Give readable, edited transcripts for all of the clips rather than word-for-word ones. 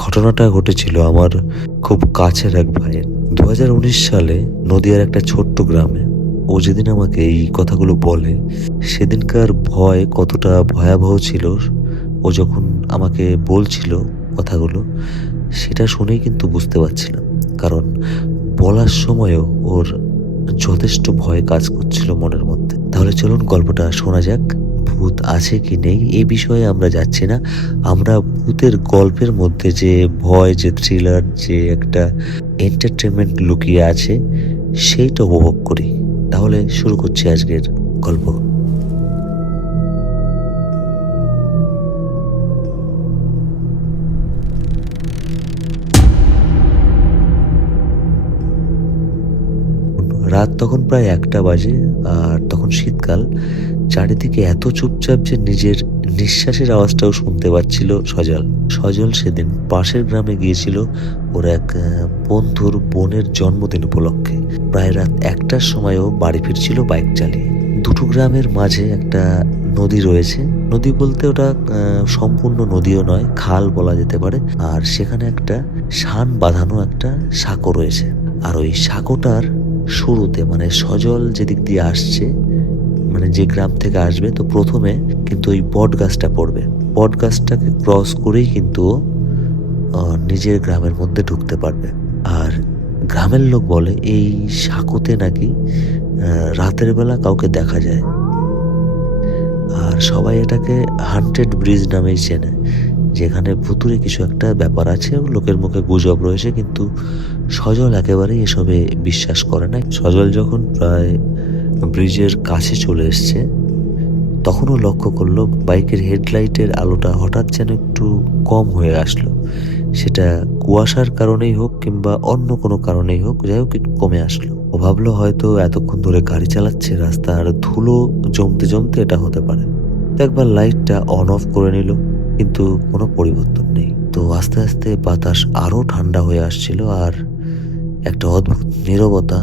ঘটনাটা ঘটেছিল আমার খুব কাছের এক ভাইয়ের। 2019 সালে নদিয়ার একটা ছোট্ট গ্রামে। ও যেদিন আমাকে এই কথাগুলো বলে, সেদিনকার ভয় কতটা ভয়াবহ ছিল, ও যখন আমাকে বলছিল কথাগুলো, সেটা শুনেই কিন্তু বুঝতে পারছিলাম। কারণ বলার সময়ও ওর যথেষ্ট ভয় কাজ করছিল মনের মধ্যে। তাহলে চলুন গল্পটা শোনা যাক। ভূত আছে কি নেই এই বিষয়ে আমরা যাচ্ছি না। আমরা ভূতের গল্পের মধ্যে যে ভয়, যে থ্রিলার, যে একটা এন্টারটেনমেন্ট লুকিয়ে আছে, সেইটা উপভোগ করি। তাহলে শুরু করছি আজকের গল্প। রাত তখন প্রায় 1টা বাজে। আর তখন শীতকাল। চারিদিকে এত চুপচাপ যে নিজের নিঃশ্বাসের আওয়াজটাও শুনতে পাচ্ছিল সজল। সজল সেদিন পাশের গ্রামে গিয়েছিল ওর এক বন্ধুর বোনের জন্মদিন উপলক্ষে। প্রায় রাত 1টার সময়ও বাড়ি ফিরছিল বাইক চালিয়ে। দুটো গ্রামের মাঝে একটা নদী রয়েছে। নদী বলতে ওটা সম্পূর্ণ নদীও নয়, খাল বলা যেতে পারে। আর সেখানে একটা শান বাঁধানো একটা সাঁকো রয়েছে। আর ওই সাঁকোটার শুরুতে, মানে সজল যেদিক দিয়ে আসছে, মানে যে গ্রাম থেকে আসবে, তো প্রথমে কিন্তু ওই বট গাছটা পড়বে। বট গাছটাকে ক্রস করেই কিন্তু নিজের গ্রামের মধ্যে ঢুকতে পারবে। আর গ্রামের লোক বলে এই সাঁকোতে নাকি রাতের বেলা কাউকে দেখা যায়। আর সবাই এটাকে হান্টেড ব্রিজ নামেই চেনে, যেখানে ভুতুরে কিছু একটা ব্যাপার আছে। লোকের মুখে গুজব রয়েছে, কিন্তু সজল একেবারেই এসবে বিশ্বাস করে না। সজল যখন প্রায় ব্রিজের কাছে চলে এসছে, তখনও লক্ষ্য করলো বাইকের হেডলাইটের আলোটা হঠাৎ যেন একটু কম হয়ে আসলো। সেটা কুয়াশার কারণেই হোক কিংবা অন্য কোনো কারণেই হোক, যাই হোক একটু কমে আসলো। ও ভাবলো হয়তো এতক্ষণ ধরে গাড়ি চালাচ্ছে, রাস্তার ধুলো জমতে জমতে এটা হতে পারে। তো একবার লাইটটা অন অফ করে নিল, কিন্তু কোনো পরিবর্তন নেই। তো আস্তে আস্তে বাতাস আরো ঠান্ডা হয়ে আসছিল, আর একটা অদ্ভুত নীরবতা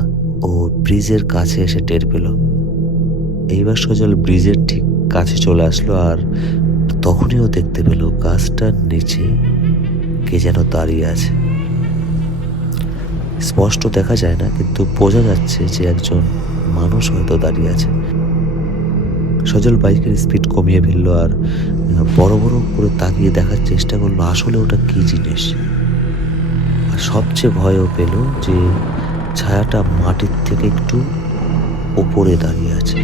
ও ব্রিজের কাছে এসে টের পেল। এইবার সজল ব্রিজের ঠিক কাছে চলে আসলো, আর তখনই ও দেখতে পেল গাছটার নিচে কে যেন দাঁড়িয়ে আছে। স্পষ্ট দেখা যায় না, কিন্তু বোঝা যাচ্ছে যে একজন মানুষ হয়তো দাঁড়িয়ে আছে। সজল বাইকের স্পিড কমিয়ে ফেললো, আর বড় বড় করে তাকিয়ে দেখার চেষ্টা করলো আসলে ওটা কি জিনিস। আর সবচেয়ে ভয়ও পেল যে ছায়াটা মাটির থেকে একটু ওপরে দাঁড়িয়ে আছে।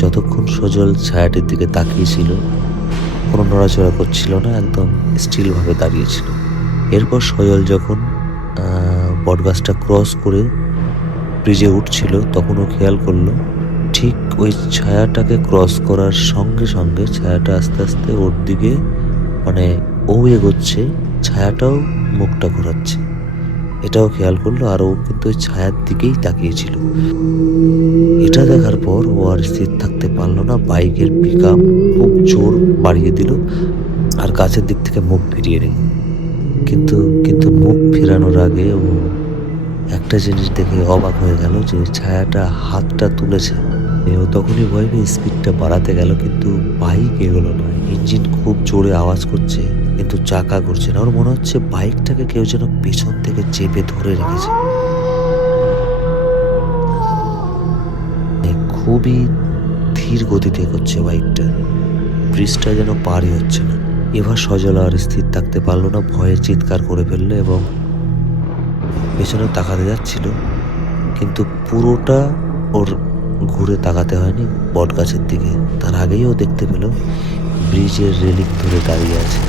যতক্ষণ সজল ছায়াটির দিকে তাকিয়েছিল, কোনো নড়াচড়া করছিল না, একদম স্টিল ভাবে দাঁড়িয়েছিল। এরপর সজল যখন বটগাছটা ক্রস করে ব্রিজে উঠছিল, তখনও খেয়াল করলো ঠিক ওই ছায়াটাকে ক্রস করার সঙ্গে সঙ্গে ছায়াটা আস্তে আস্তে ওর দিকে, মানে ও এগোচ্ছে, ছায়াটাও মুখটা ঘোরাচ্ছে। এটাও খেয়াল করলো, আর ও কিন্তু ওই ছায়ার দিকেই তাকিয়েছিল। এটা দেখার পর ও আর স্থির থাকতে পারলো না, বাইকের পিকআপ খুব জোর বাড়িয়ে দিল আর গাছের দিক থেকে মুখ ফিরিয়ে নিল। কিন্তু কিন্তু মুখ ফেরানোর আগে ও একটা জিনিস দেখে অবাক হয়ে গেল, যে ছায়াটা হাতটা তুলেছে। ও তখনই ভয় পেয়ে স্পিডটা বাড়াতে গেল, কিন্তু বাইক এগোলো না। ইঞ্জিন খুব জোরে আওয়াজ করছে, কিন্তু চাকা ঘুরছে না। ওর মনে হচ্ছে বাইকটাকে কেউ যেন পেছন থেকে চেপে ধরে রেখেছে। খুবই ধীর গতিতে এগোচ্ছে বাইকটা, ব্রিজটা যেন পারই হচ্ছে না। এবার সজল আর স্থির থাকতে পারলো না, ভয়ে চিৎকার করে ফেললো এবং পেছনে তাকাতে যাচ্ছিল, কিন্তু পুরোটা ওর ঘুরে তাকাতে হয়নি বট গাছের দিকে। তার আগেই ও দেখতে পেল ব্রিজের রেলিং ধরে দাঁড়িয়ে আছে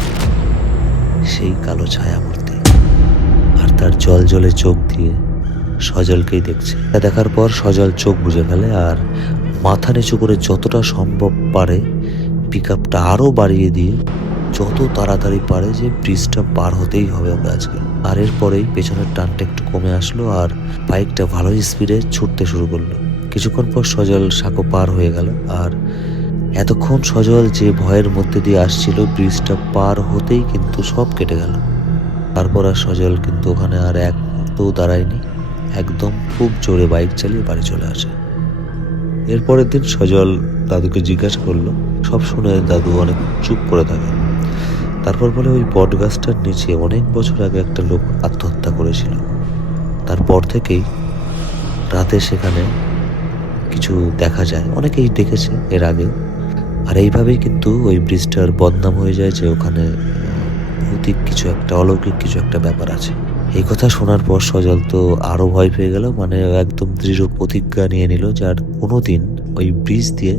সেই কালো ছায়া মূর্তি, আর তার জল জলে চোখ দিয়ে সজলকেই দেখছে। তা দেখার পর সজল চোখ বুজে ফেলে, আর মাথা নিচু করে যতটা সম্ভব পারে পিকআপটা আরো বাড়িয়ে দিয়ে যত তাড়াতাড়ি পারে যে ব্রিজটা পার হতেই হবে ওকে আজকে। আর এরপরেই পেছনের টানটা একটু কমে আসলো, আর বাইকটা ভালোই স্পিডে ছুটতে শুরু করলো। কিছুক্ষণ পর সজল সাঁকো পার হয়ে গেল, আর এতক্ষণ সজল যে ভয়ের মধ্যে দিয়ে আসছিল, ব্রিজটা পার হতেই কিন্তু সব কেটে গেল। তারপর আর সজল কিন্তু ওখানে আর এক মুহূর্তও দাঁড়ায়নি, একদম খুব জোরে বাইক চালিয়ে বাড়ি চলে আসে। এরপরের দিন সজল দাদুকে জিজ্ঞাসা করলো। সব শুনে দাদু অনেক চুপ করে থাকে। তারপর বলে ওই বট গাছটার নিচে অনেক বছর আগে একটা লোক আত্মহত্যা করেছিল। তারপর থেকেই রাতে সেখানে কিছু দেখা যায়, অনেকেই দেখেছে এর আগেও। আর এইভাবেই কিন্তু ওই ব্রিজটার বদনাম হয়ে যায় যে ওখানে ভৌতিক কিছু একটা, অলৌকিক কিছু একটা ব্যাপার আছে। এই কথা শোনার পর সজল তো আরো ভয় পেয়ে গেল, মানে একদম দৃঢ় প্রতিজ্ঞা নিয়ে নিল যে আর কোনোদিন ওই ব্রিজ দিয়ে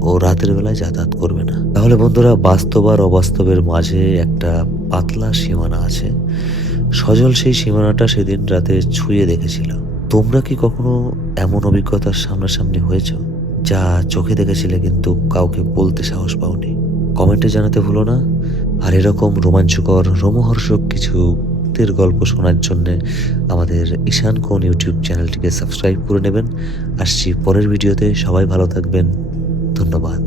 ও রাতের বেলায় যাতায়াত করবে না। তাহলে বন্ধুরা, বাস্তব আর অবাস্তবের মাঝে একটা পাতলা সীমানা আছে। সজল সেই সীমানাটা সেদিন রাতে ছুঁয়ে দেখেছিল। তোমরা কি কখনো এমন অভিজ্ঞতার সামনাসামনি হয়েছ, যা চোখে দেখেছিলে কিন্তু কাউকে বলতে সাহস পাওনি? কমেন্টে জানাতে ভুলো না। আর এরকম রোমাঞ্চকর রোমহর্ষক কিছু ভূতের গল্প শোনার জন্য আমাদের ঈশান কোণ ইউটিউব চ্যানেলটিকে সাবস্ক্রাইব করে নেবেন। আসছি পরের ভিডিওতে। সবাই ভালো থাকবেন। ধন্যবাদ।